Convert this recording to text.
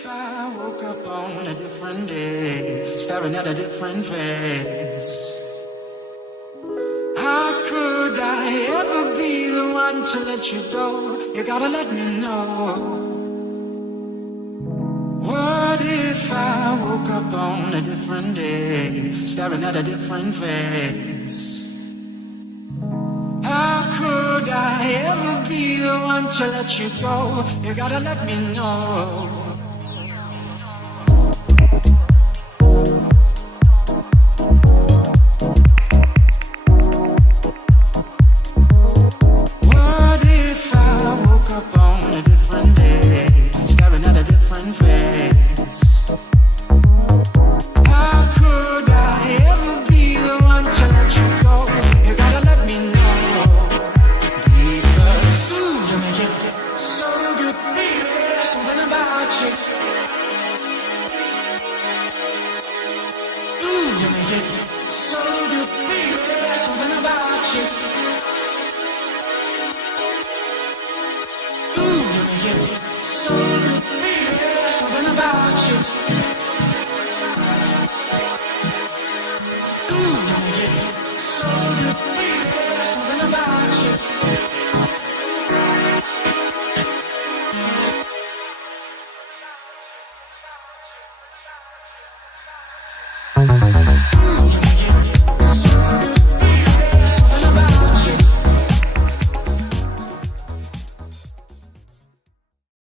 if I woke up on a different day, staring at a different face? How could I ever be the one to let you go? You gotta let me know. What if I woke up on a different day, staring at a different face? How could I ever be the one to let you go? You gotta let me know. What if I woke up on a different day, staring at a different face? How could I ever be the one to let you go? You gotta let me know. Because you make it so good, baby. Something about you. You make it so good, baby. Something about you. You make it so good, baby. Something about you. You make it so good, baby. Something about you.